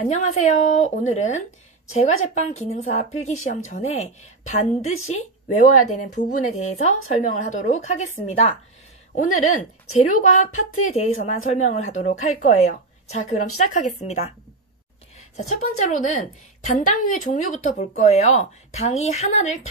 안녕하세요. 오늘은 제과제빵 기능사 필기시험 전에 반드시 외워야 되는 부분에 대해서 설명을 하도록 하겠습니다. 오늘은 재료과학 파트에 대해서만 설명을 하도록 할 거예요. 자, 그럼 시작하겠습니다. 자, 첫 번째로는 단당류의 종류부터 볼 거예요. 당이 하나를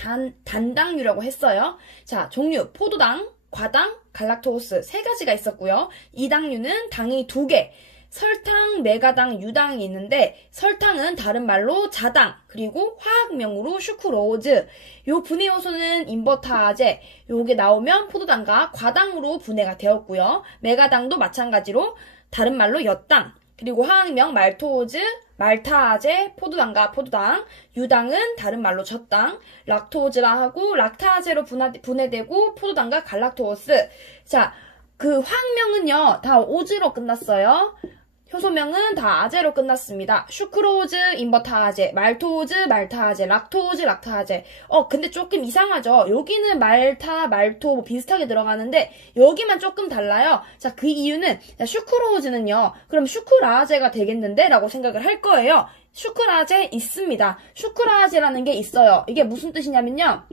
단당류라고 했어요. 자, 종류, 포도당, 과당, 갈락토스 세 가지가 있었고요. 이 당류는 당이 2개. 설탕, 메가당, 유당이 있는데 설탕은 다른 말로 자당, 그리고 화학명으로 슈크로즈. 요 분해 요소는 인버타제. 요게 나오면 포도당과 과당으로 분해가 되었고요. 메가당도 마찬가지로 다른 말로 엿당, 그리고 화학명 말토즈, 말타제, 포도당과 포도당. 유당은 다른 말로 젖당, 락토즈라 하고 락타제로 분해되고 포도당과 갈락토스. 자, 그 화학명은요 다 오즈로 끝났어요. 효소명은 다 아제로 끝났습니다. 슈크로즈, 인버타제, 말토즈, 말타제, 락토즈, 락타제. 근데 조금 이상하죠? 여기는 말타, 말토 뭐 비슷하게 들어가는데 여기만 조금 달라요. 자, 그 이유는 슈크로즈는요. 그럼 슈크라제가 되겠는데? 라고 생각을 할 거예요. 슈크라제 있습니다. 슈크라제라는 게 있어요. 이게 무슨 뜻이냐면요.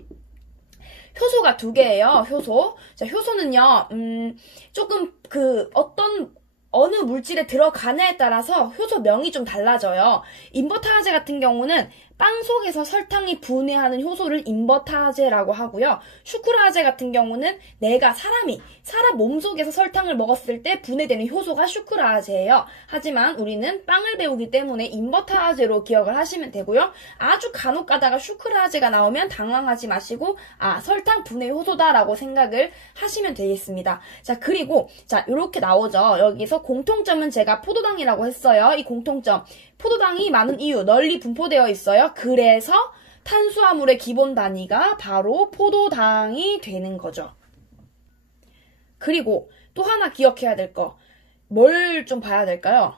효소가 2개예요. 효소. 자, 효소는요. 조금 어느 물질에 들어가냐에 따라서 효소명이 좀 달라져요. 인버타제 같은 경우는 빵 속에서 설탕이 분해하는 효소를 인버타제라고 하고요. 슈크라제 같은 경우는 사람 몸속에서 설탕을 먹었을 때 분해되는 효소가 슈크라제예요. 하지만 우리는 빵을 배우기 때문에 인버타제로 기억을 하시면 되고요. 아주 간혹 가다가 슈크라제가 나오면 당황하지 마시고 설탕 분해 효소다라고 생각을 하시면 되겠습니다. 자, 그리고 이렇게 나오죠. 여기서 공통점은 제가 포도당이라고 했어요. 이 공통점. 포도당이 많은 이유, 널리 분포되어 있어요. 그래서 탄수화물의 기본 단위가 바로 포도당이 되는 거죠. 그리고 또 하나 기억해야 될 거. 뭘 좀 봐야 될까요?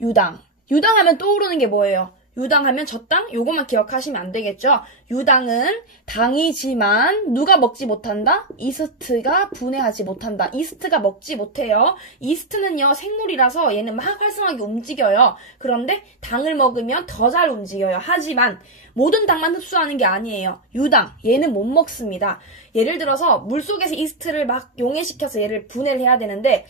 유당. 유당하면 떠오르는 게 뭐예요? 유당하면 젖당? 요것만 기억하시면 안 되겠죠? 유당은 당이지만 누가 먹지 못한다? 이스트가 분해하지 못한다. 이스트가 먹지 못해요. 이스트는요, 생물이라서 얘는 막 활성하게 움직여요. 그런데 당을 먹으면 더 잘 움직여요. 하지만 모든 당만 흡수하는 게 아니에요. 유당, 얘는 못 먹습니다. 예를 들어서 물속에서 이스트를 막 용해시켜서 얘를 분해를 해야 되는데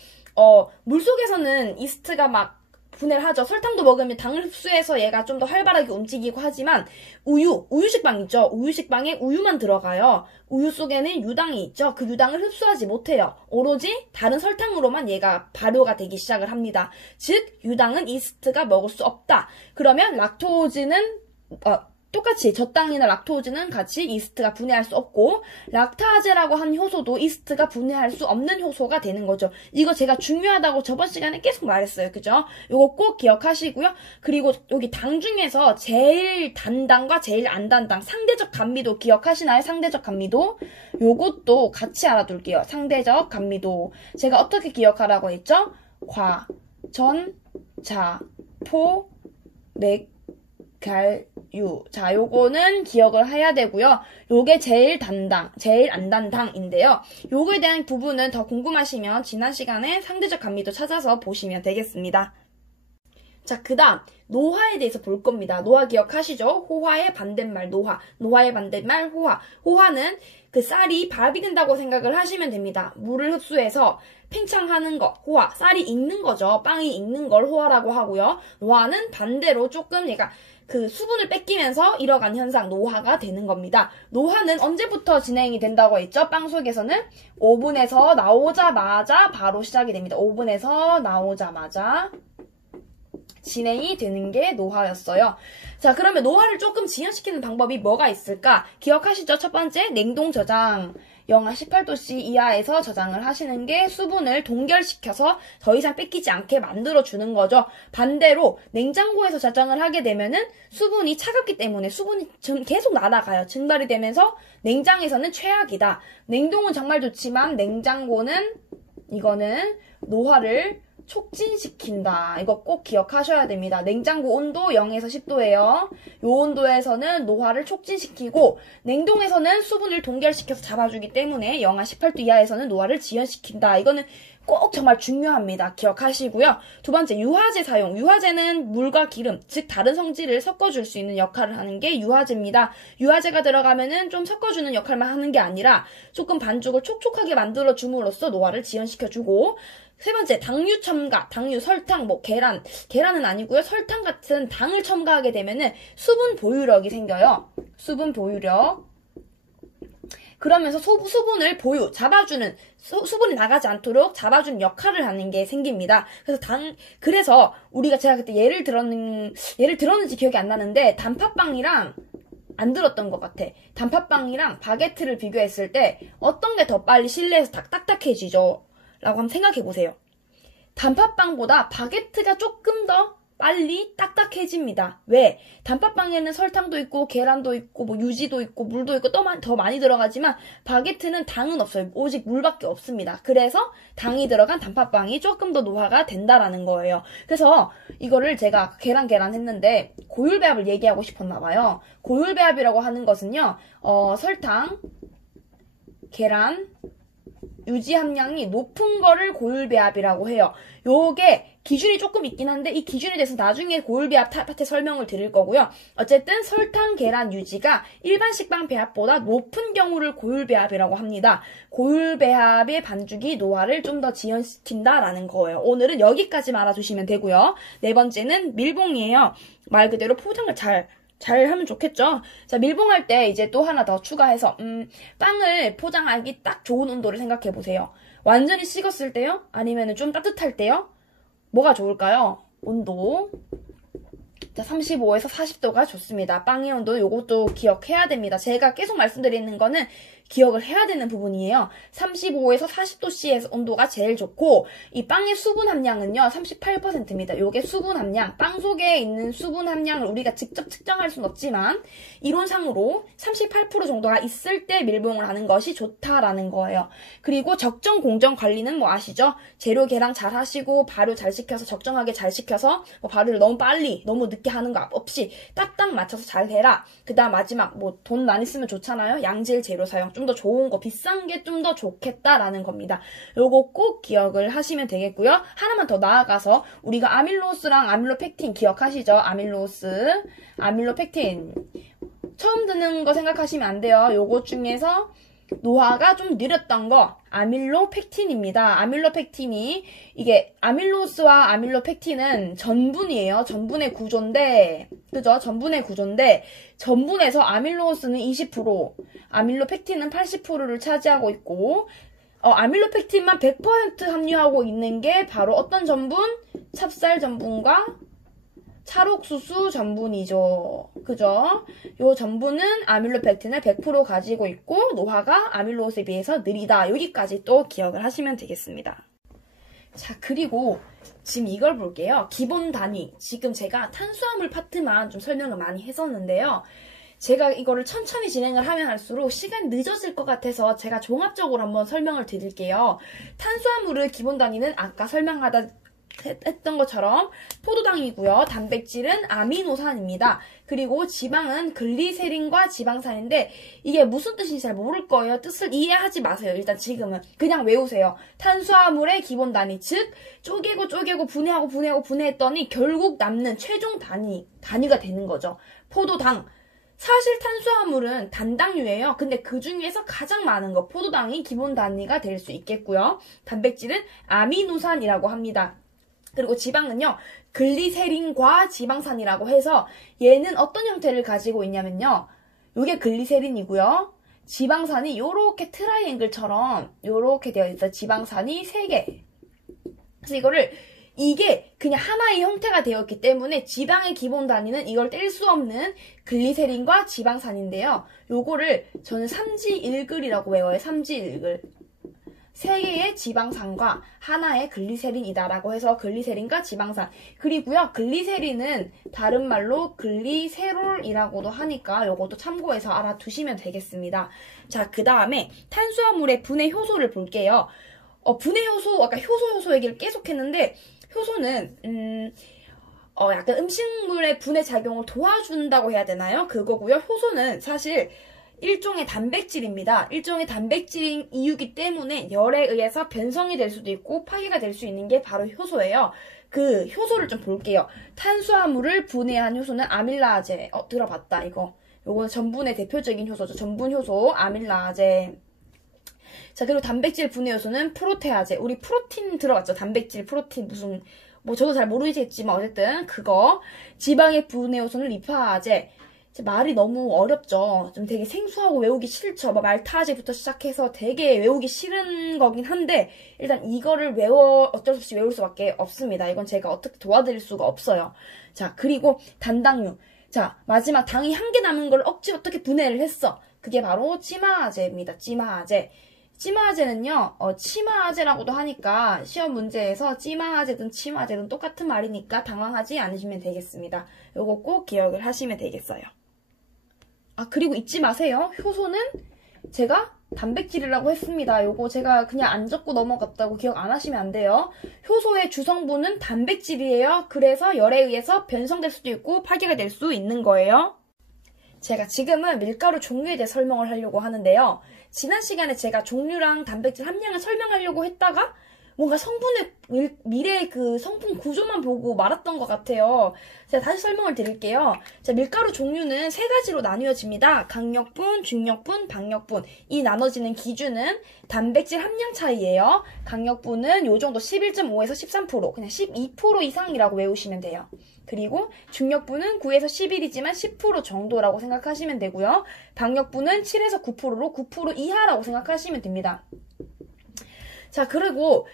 물속에서는 이스트가 막 분해를 하죠. 설탕도 먹으면 당을 흡수해서 얘가 좀 더 활발하게 움직이고 하지만 우유식빵 있죠. 우유식빵에 우유만 들어가요. 우유 속에는 유당이 있죠. 그 유당을 흡수하지 못해요. 오로지 다른 설탕으로만 얘가 발효가 되기 시작을 합니다. 즉 유당은 이스트가 먹을 수 없다. 그러면 락토즈는 똑같이 젖당이나 락토즈는 같이 이스트가 분해할 수 없고 락타제라고 한 효소도 이스트가 분해할 수 없는 효소가 되는 거죠. 이거 제가 중요하다고 저번 시간에 계속 말했어요. 그죠? 요거 꼭 기억하시고요. 그리고 여기 당 중에서 제일 단당과 제일 안 단당 상대적 감미도 기억하시나요? 상대적 감미도. 요것도 같이 알아둘게요. 상대적 감미도. 제가 어떻게 기억하라고 했죠? 과, 전, 자, 포, 맥, 유. 자, 요거는 기억을 해야 되고요. 요게 제일 단당, 제일 안 단당인데요. 요거에 대한 부분은 더 궁금하시면 지난 시간에 상대적 감미도 찾아서 보시면 되겠습니다. 자, 그 다음 노화에 대해서 볼 겁니다. 노화 기억하시죠? 호화의 반대말 노화, 노화의 반대말 호화. 호화는 그 쌀이 발이 된다고 생각을 하시면 됩니다. 물을 흡수해서 팽창하는 거, 호화. 쌀이 익는 거죠. 빵이 익는 걸 호화라고 하고요. 노화는 반대로 조금 얘가 그 수분을 뺏기면서 일어간 현상, 노화가 되는 겁니다. 노화는 언제부터 진행이 된다고 했죠? 빵 속에서는 오븐에서 나오자마자 바로 시작이 됩니다. 오븐에서 나오자마자 진행이 되는 게 노화였어요. 자, 그러면 노화를 조금 지연시키는 방법이 뭐가 있을까? 기억하시죠? 첫 번째, 냉동 저장. 영하 18도씨 이하에서 저장을 하시는 게 수분을 동결시켜서 더 이상 뺏기지 않게 만들어주는 거죠. 반대로 냉장고에서 저장을 하게 되면은 수분이 차갑기 때문에 수분이 계속 날아가요. 증발이 되면서 냉장에서는 최악이다. 냉동은 정말 좋지만 냉장고는 이거는 노화를 촉진시킨다. 이거 꼭 기억하셔야 됩니다. 냉장고 온도 0에서 10도예요. 요 온도에서는 노화를 촉진시키고 냉동에서는 수분을 동결시켜서 잡아주기 때문에 영하 18도 이하에서는 노화를 지연시킨다. 이거는 꼭 정말 중요합니다. 기억하시고요. 두 번째, 유화제 사용. 유화제는 물과 기름, 즉 다른 성질을 섞어줄 수 있는 역할을 하는 게 유화제입니다. 유화제가 들어가면은 좀 섞어주는 역할만 하는 게 아니라 조금 반죽을 촉촉하게 만들어 줌으로써 노화를 지연시켜주고, 세 번째, 당류 첨가, 당류, 설탕, 계란은 아니고요. 설탕 같은 당을 첨가하게 되면은 수분 보유력이 생겨요. 수분 보유력. 그러면서 수분을 잡아주는, 수분이 나가지 않도록 잡아주는 역할을 하는 게 생깁니다. 그래서 제가 그때 예를 들었는지 기억이 안 나는데, 단팥빵이랑, 안 들었던 것 같아. 단팥빵이랑 바게트를 비교했을 때, 어떤 게 더 빨리 실내에서 딱딱해지죠? 라고 한번 생각해 보세요. 단팥빵보다 바게트가 조금 더 빨리 딱딱해집니다. 왜? 단팥빵에는 설탕도 있고 계란도 있고 뭐 유지도 있고 물도 있고 더 많이 들어가지만 바게트는 당은 없어요. 오직 물밖에 없습니다. 그래서 당이 들어간 단팥빵이 조금 더 노화가 된다라는 거예요. 그래서 이거를 제가 계란 했는데 고율배합을 얘기하고 싶었나 봐요. 고율배합이라고 하는 것은요. 설탕, 계란, 유지 함량이 높은 거를 고율배합이라고 해요. 요게 기준이 조금 있긴 한데 이 기준에 대해서 나중에 고율배합 파트 설명을 드릴 거고요. 어쨌든 설탕, 계란, 유지가 일반 식빵 배합보다 높은 경우를 고율배합이라고 합니다. 고율배합의 반죽이 노화를 좀 더 지연시킨다라는 거예요. 오늘은 여기까지만 알아두시면 되고요. 네 번째는 밀봉이에요. 말 그대로 포장을 잘 하면 좋겠죠? 자, 밀봉할 때 이제 또 하나 더 추가해서, 빵을 포장하기 딱 좋은 온도를 생각해 보세요. 완전히 식었을 때요? 아니면 좀 따뜻할 때요? 뭐가 좋을까요? 온도. 자, 35에서 40도가 좋습니다. 빵의 온도 요것도 기억해야 됩니다. 제가 계속 말씀드리는 거는 기억을 해야 되는 부분이에요. 35에서 40도씨의 온도가 제일 좋고 이 빵의 수분 함량은요 38%입니다. 요게 수분 함량, 빵 속에 있는 수분 함량을 우리가 직접 측정할 수는 없지만 이론상으로 38% 정도가 있을 때 밀봉을 하는 것이 좋다라는 거예요. 그리고 적정 공정 관리는 뭐 아시죠? 재료 계량 잘 하시고 발효 잘 시켜서 적정하게 잘 시켜서 뭐 발효를 너무 빨리 너무 늦게 하는 거 없이 딱딱 맞춰서 잘 해라. 그 다음 마지막 뭐 돈 많이 쓰면 좋잖아요. 양질 재료 사용. 좀 더 좋은 거, 비싼 게 좀 더 좋겠다라는 겁니다. 요거 꼭 기억을 하시면 되겠고요. 하나만 더 나아가서 우리가 아밀로스랑 아밀로펙틴 기억하시죠? 아밀로펙틴. 처음 듣는 거 생각하시면 안 돼요. 요거 중에서 노화가 좀 느렸던 거 아밀로펙틴입니다. 아밀로펙틴이 이게 아밀로스와 아밀로펙틴은 전분이에요. 전분의 구조인데 그죠? 전분의 구조인데 전분에서 아밀로스는 20%, 아밀로펙틴은 80%를 차지하고 있고 아밀로펙틴만 100% 함유하고 있는 게 바로 어떤 전분? 찹쌀 전분과 찰옥수수 전분이죠. 그죠? 요 전분은 아밀로펙틴을 100% 가지고 있고 노화가 아밀로스에 비해서 느리다. 여기까지 또 기억을 하시면 되겠습니다. 자, 그리고 지금 이걸 볼게요. 기본 단위. 지금 제가 탄수화물 파트만 좀 설명을 많이 했었는데요. 제가 이거를 천천히 진행을 하면 할수록 시간이 늦어질 것 같아서 제가 종합적으로 한번 설명을 드릴게요. 탄수화물의 기본 단위는 아까 했던 것처럼 포도당이고요. 단백질은 아미노산입니다. 그리고 지방은 글리세린과 지방산인데 이게 무슨 뜻인지 잘 모를 거예요. 뜻을 이해하지 마세요. 일단 지금은 그냥 외우세요. 탄수화물의 기본 단위, 즉 쪼개고 분해했더니 결국 남는 최종 단위가 되는 거죠. 포도당. 사실 탄수화물은 단당류예요. 근데 그 중에서 가장 많은 거 포도당이 기본 단위가 될 수 있겠고요. 단백질은 아미노산이라고 합니다. 그리고 지방은요, 글리세린과 지방산이라고 해서 얘는 어떤 형태를 가지고 있냐면요. 요게 글리세린이고요. 지방산이 요렇게 트라이앵글처럼 요렇게 되어 있어요. 지방산이 3개. 그래서 이게 그냥 하나의 형태가 되었기 때문에 지방의 기본 단위는 이걸 뗄 수 없는 글리세린과 지방산인데요. 요거를 저는 3지1글이라고 외워요. 3지1글. 3개의 지방산과 하나의 글리세린이다라고 해서 글리세린과 지방산. 그리고요, 글리세린은 다른 말로 글리세롤이라고도 하니까 요것도 참고해서 알아두시면 되겠습니다. 자, 그 다음에 탄수화물의 분해 효소를 볼게요. 분해 효소, 아까 효소 얘기를 계속 했는데, 효소는, 약간 음식물의 분해 작용을 도와준다고 해야 되나요? 그거고요. 효소는 사실 일종의 단백질입니다. 일종의 단백질인 이유기 때문에 열에 의해서 변성이 될 수도 있고 파괴가 될 수 있는 게 바로 효소예요. 그 효소를 좀 볼게요. 탄수화물을 분해한 효소는 아밀라제. 들어봤다 이거. 요거는 전분의 대표적인 효소죠. 전분 효소, 아밀라제. 자, 그리고 단백질 분해 요소는 프로테아제. 우리 프로틴 들어갔죠. 단백질, 프로틴 무슨 저도 잘 모르겠지만 어쨌든 그거. 지방의 분해 요소는 리파아제. 말이 너무 어렵죠. 좀 되게 생소하고 외우기 싫죠. 말타제부터 시작해서 되게 외우기 싫은 거긴 한데 일단 이거를 어쩔 수 없이 외울 수밖에 없습니다. 이건 제가 어떻게 도와드릴 수가 없어요. 자, 그리고 단당류. 자, 마지막 당이 한 개 남은 걸 어떻게 분해를 했어? 그게 바로 찌마아제입니다. 찌마아제. 찌마아제는요, 치마아제라고도 하니까 시험 문제에서 찌마아제든 치마아제든 똑같은 말이니까 당황하지 않으시면 되겠습니다. 요거 꼭 기억을 하시면 되겠어요. 그리고 잊지 마세요. 효소는 제가 단백질이라고 했습니다. 요거 제가 그냥 안 적고 넘어갔다고 기억 안 하시면 안 돼요. 효소의 주성분은 단백질이에요. 그래서 열에 의해서 변성될 수도 있고 파괴가 될 수 있는 거예요. 제가 지금은 밀가루 종류에 대해 설명을 하려고 하는데요. 지난 시간에 제가 종류랑 단백질 함량을 설명하려고 했다가 뭔가 미래의 그 성분 구조만 보고 말았던 것 같아요. 제가 다시 설명을 드릴게요. 자, 밀가루 종류는 세 가지로 나뉘어집니다. 강력분, 중력분, 박력분. 이 나눠지는 기준은 단백질 함량 차이예요. 강력분은 요 정도 11.5에서 13%, 그냥 12% 이상이라고 외우시면 돼요. 그리고 중력분은 9에서 11이지만 10% 정도라고 생각하시면 되고요. 박력분은 7에서 9%로 9% 이하라고 생각하시면 됩니다. 자, 그리고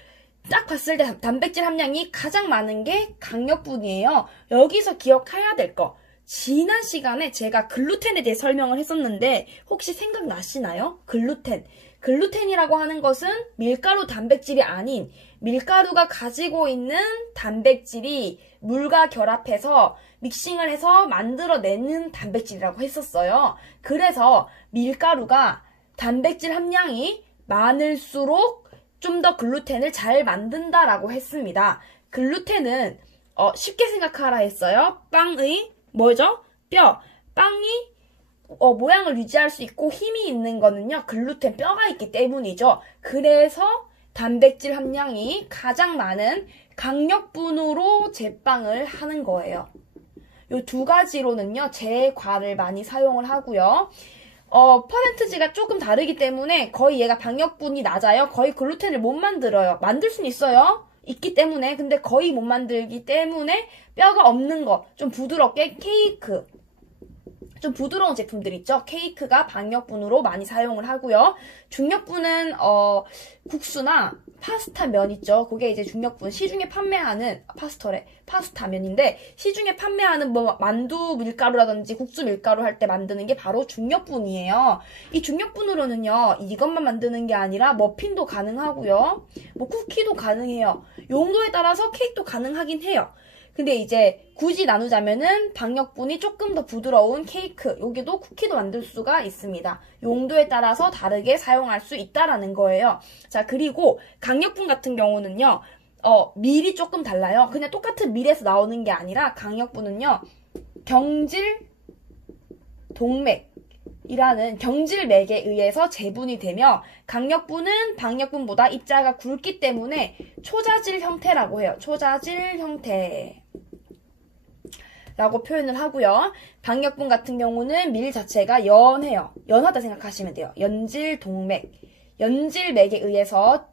딱 봤을 때 단백질 함량이 가장 많은 게 강력분이에요. 여기서 기억해야 될 거. 지난 시간에 제가 글루텐에 대해 설명을 했었는데 혹시 생각나시나요? 글루텐. 글루텐이라고 하는 것은 밀가루 단백질이 아닌 밀가루가 가지고 있는 단백질이 물과 결합해서 믹싱을 해서 만들어내는 단백질이라고 했었어요. 그래서 밀가루가 단백질 함량이 많을수록 좀 더 글루텐을 잘 만든다라고 했습니다. 글루텐은 쉽게 생각하라 했어요. 빵의 뭐죠? 뼈. 빵이 모양을 유지할 수 있고 힘이 있는 거는요. 글루텐 뼈가 있기 때문이죠. 그래서 단백질 함량이 가장 많은 강력분으로 제빵을 하는 거예요. 요 두 가지로는요. 제과를 많이 사용을 하고요. 퍼센트지가 조금 다르기 때문에 거의 얘가 박력분이 낮아요. 거의 글루텐을 못 만들어요. 만들 수는 있어요. 있기 때문에. 근데 거의 못 만들기 때문에 뼈가 없는 거. 좀 부드럽게 케이크. 좀 부드러운 제품들 있죠. 케이크가 박력분으로 많이 사용을 하고요. 중력분은 국수나 파스타 면 있죠. 그게 이제 중력분. 시중에 판매하는 파스타 면인데 시중에 판매하는 만두 밀가루라든지 국수 밀가루 할 때 만드는 게 바로 중력분이에요. 이 중력분으로는요. 이것만 만드는 게 아니라 머핀도 가능하고요. 쿠키도 가능해요. 용도에 따라서 케이크도 가능하긴 해요. 근데 이제 굳이 나누자면은 박력분이 조금 더 부드러운 케이크, 여기도 쿠키도 만들 수가 있습니다. 용도에 따라서 다르게 사용할 수 있다라는 거예요. 자, 그리고 강력분 같은 경우는요, 밀이 조금 달라요. 그냥 똑같은 밀에서 나오는 게 아니라 강력분은요, 경질 동맥이라는 경질맥에 의해서 재분이 되며 강력분은 박력분보다 입자가 굵기 때문에 초자질 형태라고 해요. 초자질 형태. 라고 표현을 하고요. 박력분 같은 경우는 밀 자체가 연해요. 연하다 생각하시면 돼요. 연질동맥. 연질맥에 의해서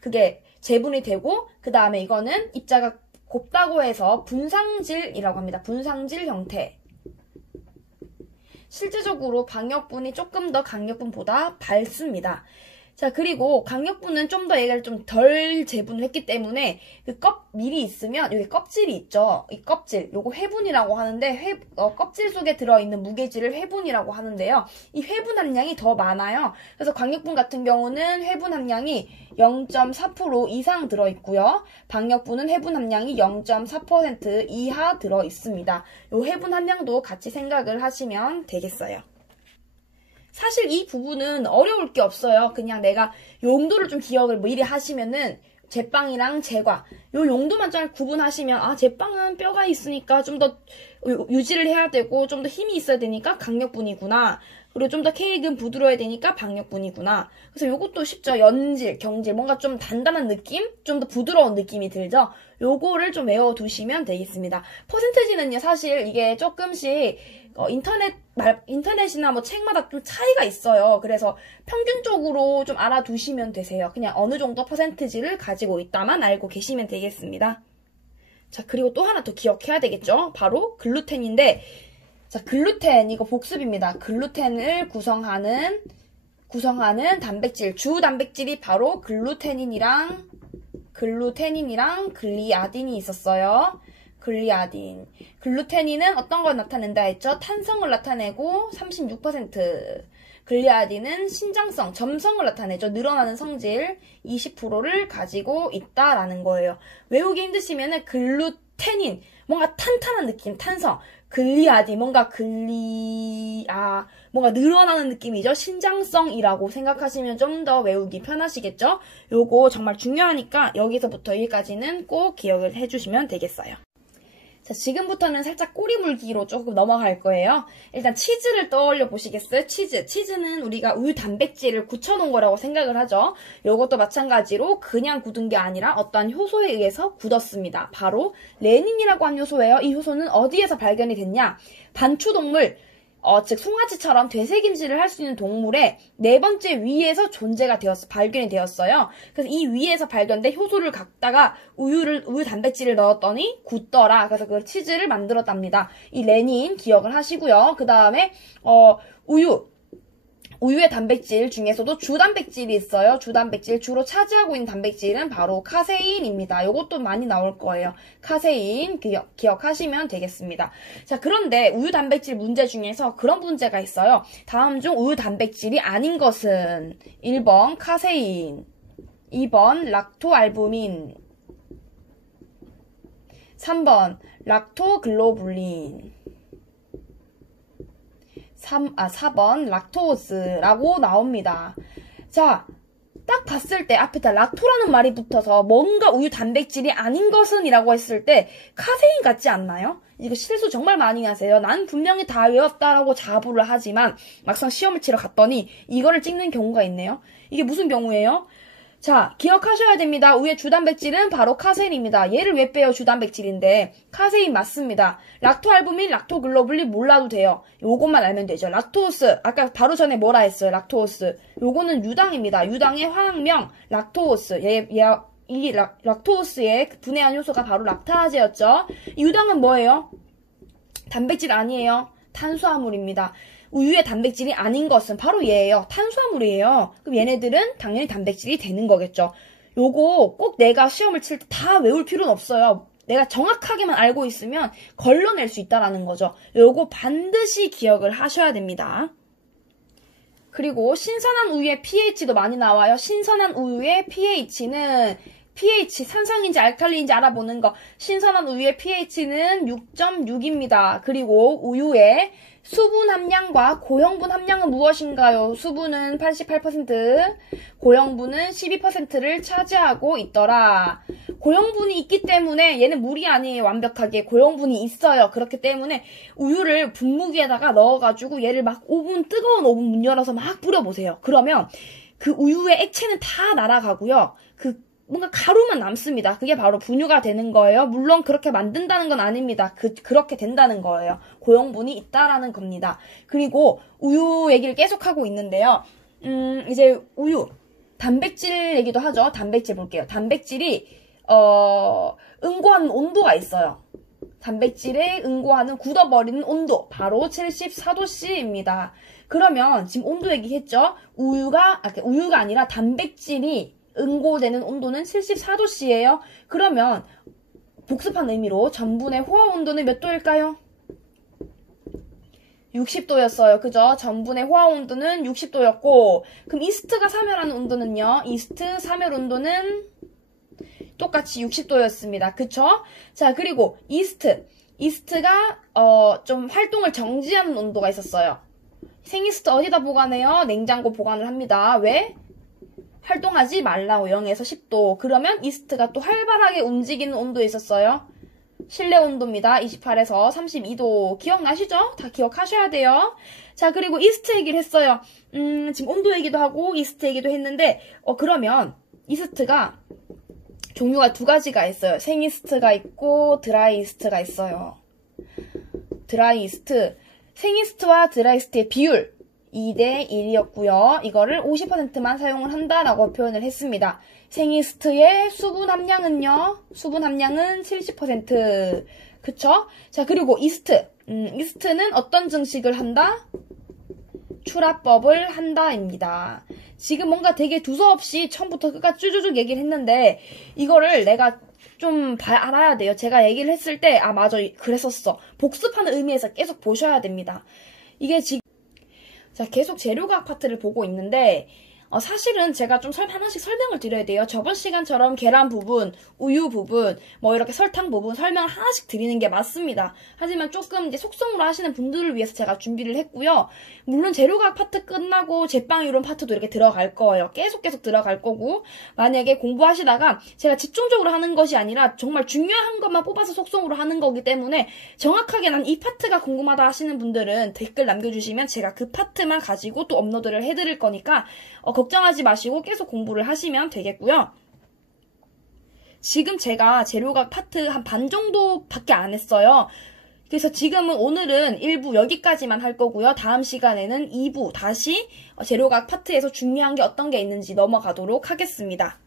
그게 재분이 되고 그 다음에 이거는 입자가 곱다고 해서 분상질이라고 합니다. 분상질 형태. 실제적으로 박력분이 조금 더 강력분보다 밝습니다. 자, 그리고 강력분은 좀 더 얘를 좀 덜 재분을 했기 때문에 밀이 있으면 여기 껍질이 있죠. 이 껍질, 요거 회분이라고 하는데 껍질 속에 들어있는 무게질을 회분이라고 하는데요. 이 회분 함량이 더 많아요. 그래서 강력분 같은 경우는 회분 함량이 0.4% 이상 들어있고요. 박력분은 회분 함량이 0.4% 이하 들어있습니다. 요 회분 함량도 같이 생각을 하시면 되겠어요. 사실 이 부분은 어려울 게 없어요. 그냥 내가 용도를 좀 기억을 미리 하시면은 제빵이랑 제과 요 용도만 잘 구분하시면 제빵은 뼈가 있으니까 좀 더 유지를 해야 되고 좀 더 힘이 있어야 되니까 강력분이구나. 그리고 좀 더 케이크는 부드러워야 되니까 박력분이구나. 그래서 요것도 쉽죠. 연질, 경질, 뭔가 좀 단단한 느낌? 좀 더 부드러운 느낌이 들죠? 요거를 좀 외워두시면 되겠습니다. 퍼센테지는요, 사실 이게 조금씩 인터넷이나 뭐 책마다 좀 차이가 있어요. 그래서 평균적으로 좀 알아두시면 되세요. 그냥 어느 정도 퍼센테지를 가지고 있다만 알고 계시면 되겠습니다. 자, 그리고 또 하나 더 기억해야 되겠죠? 바로 글루텐인데, 자, 글루텐, 이거 복습입니다. 글루텐을 구성하는 단백질, 주 단백질이 바로 글루테닌이랑 글리아딘이 있었어요. 글리아딘. 글루테닌은 어떤 걸 나타낸다 했죠? 탄성을 나타내고 36%. 글리아딘은 신장성, 점성을 나타내죠. 늘어나는 성질 20%를 가지고 있다라는 거예요. 외우기 힘드시면은 글루테닌, 뭔가 탄탄한 느낌, 탄성. 글리아딘, 뭔가 늘어나는 느낌이죠. 신장성이라고 생각하시면 좀 더 외우기 편하시겠죠? 요거 정말 중요하니까 여기서부터 여기까지는 꼭 기억을 해주시면 되겠어요. 자, 지금부터는 살짝 꼬리물기로 조금 넘어갈 거예요. 일단 치즈를 떠올려 보시겠어요? 치즈는 우리가 우유 단백질을 굳혀놓은 거라고 생각을 하죠. 요것도 마찬가지로 그냥 굳은 게 아니라 어떠한 효소에 의해서 굳었습니다. 바로 레닌이라고 하는 효소예요. 이 효소는 어디에서 발견이 됐냐? 반추동물, 즉 송아지처럼 되새김질을 할 수 있는 동물의 네 번째 위에서 발견이 되었어요. 그래서 이 위에서 발견된 효소를 갖다가 우유 단백질을 넣었더니 굳더라. 그래서 그 치즈를 만들었답니다. 이 레닌 기억을 하시고요. 그 다음에 우유의 단백질 중에서도 주단백질이 있어요. 주단백질, 주로 차지하고 있는 단백질은 바로 카세인입니다. 이것도 많이 나올 거예요. 카세인 기억하시면 되겠습니다. 자, 그런데 우유 단백질 문제 중에서 그런 문제가 있어요. 다음 중 우유 단백질이 아닌 것은 1번 카세인, 2번 락토알부민, 3번 락토글로불린, 4번 락토스라고 나옵니다. 자, 딱 봤을 때 앞에다 락토라는 말이 붙어서 뭔가 우유 단백질이 아닌 것은 이라고 했을 때 카세인 같지 않나요? 이거 실수 정말 많이 하세요. 난 분명히 다 외웠다라고 자부를 하지만 막상 시험을 치러 갔더니 이거를 찍는 경우가 있네요. 이게 무슨 경우예요? 자, 기억하셔야 됩니다. 우유의 주단백질은 바로 카세인입니다. 얘를 왜 빼요? 주단백질인데. 카세인 맞습니다. 락토알부민, 락토글로불린 몰라도 돼요. 요것만 알면 되죠. 락토스, 아까 바로 전에 뭐라 했어요? 락토스. 요거는 유당입니다. 유당의 화학명 락토스. 이 락토스의 분해한 효소가 바로 락타제였죠. 유당은 뭐예요? 단백질 아니에요. 탄수화물입니다. 우유의 단백질이 아닌 것은 바로 얘예요. 탄수화물이에요. 그럼 얘네들은 당연히 단백질이 되는 거겠죠. 요거 꼭 내가 시험을 칠 때 다 외울 필요는 없어요. 내가 정확하게만 알고 있으면 걸러낼 수 있다라는 거죠. 요거 반드시 기억을 하셔야 됩니다. 그리고 신선한 우유의 pH도 많이 나와요. 신선한 우유의 pH는 pH, 산성인지 알칼리인지 알아보는 거. 신선한 우유의 pH는 6.6입니다. 그리고 우유의 수분 함량과 고형분 함량은 무엇인가요? 수분은 88%, 고형분은 12%를 차지하고 있더라. 고형분이 있기 때문에 얘는 물이 아니에요. 완벽하게 고형분이 있어요. 그렇기 때문에 우유를 분무기에다가 넣어가지고 얘를 막 뜨거운 오븐 문 열어서 막 뿌려보세요. 그러면 그 우유의 액체는 다 날아가고요. 뭔가 가루만 남습니다. 그게 바로 분유가 되는 거예요. 물론 그렇게 만든다는 건 아닙니다. 그렇게 된다는 거예요. 고형분이 있다라는 겁니다. 그리고 우유 얘기를 계속하고 있는데요. 이제 우유, 단백질 얘기도 하죠. 단백질 볼게요. 단백질이, 응고하는 온도가 있어요. 단백질에 응고하는 굳어버리는 온도, 바로 74도씨입니다. 그러면 지금 온도 얘기했죠? 우유가 아니라 단백질이 응고되는 온도는 74도씨예요. 그러면 복습한 의미로 전분의 호화 온도는 몇 도일까요? 60도였어요. 그죠? 전분의 호화 온도는 60도였고, 그럼 이스트가 사멸하는 온도는요? 이스트 사멸 온도는 똑같이 60도였습니다. 그쵸? 자, 그리고 이스트가 좀 활동을 정지하는 온도가 있었어요. 생이스트 어디다 보관해요? 냉장고 보관을 합니다. 왜? 활동하지 말라고 0에서 10도. 그러면 이스트가 또 활발하게 움직이는 온도에 있었어요. 실내 온도입니다. 28에서 32도. 기억나시죠? 다 기억하셔야 돼요. 자, 그리고 이스트 얘기를 했어요. 지금 온도 얘기도 하고 이스트 얘기도 했는데, 그러면 이스트가 종류가 두 가지가 있어요. 생이스트가 있고 드라이 이스트가 있어요. 드라이 이스트. 생이스트와 드라이 이스트의 비율 2대 1이었고요. 이거를 50%만 사용을 한다라고 표현을 했습니다. 생이스트의 수분 함량은요. 수분 함량은 70%. 그쵸? 자, 그리고 이스트. 이스트는 어떤 증식을 한다? 출합법을 한다입니다. 지금 뭔가 되게 두서없이 처음부터 끝까지 쭈쭈쭈 얘기를 했는데 이거를 내가 좀 알아야 돼요. 제가 얘기를 했을 때 맞아 그랬었어. 복습하는 의미에서 계속 보셔야 됩니다. 이게 지금 자, 계속 재료과학 파트를 보고 있는데 사실은 제가 좀 하나씩 설명을 드려야 돼요. 저번 시간처럼 계란 부분, 우유 부분, 뭐 이렇게 설탕 부분 설명을 하나씩 드리는 게 맞습니다. 하지만 조금 이제 속성으로 하시는 분들을 위해서 제가 준비를 했고요. 물론 재료과학 파트 끝나고 제빵 이론 파트도 이렇게 들어갈 거예요. 계속 들어갈 거고 만약에 공부하시다가 제가 집중적으로 하는 것이 아니라 정말 중요한 것만 뽑아서 속성으로 하는 거기 때문에 정확하게 난 이 파트가 궁금하다 하시는 분들은 댓글 남겨주시면 제가 그 파트만 가지고 또 업로드를 해드릴 거니까 걱정하지 마시고 계속 공부를 하시면 되겠고요. 지금 제가 재료과학 파트 한 반 정도밖에 안 했어요. 그래서 지금은 오늘은 1부 여기까지만 할 거고요. 다음 시간에는 2부 다시 재료과학 파트에서 중요한 게 어떤 게 있는지 넘어가도록 하겠습니다.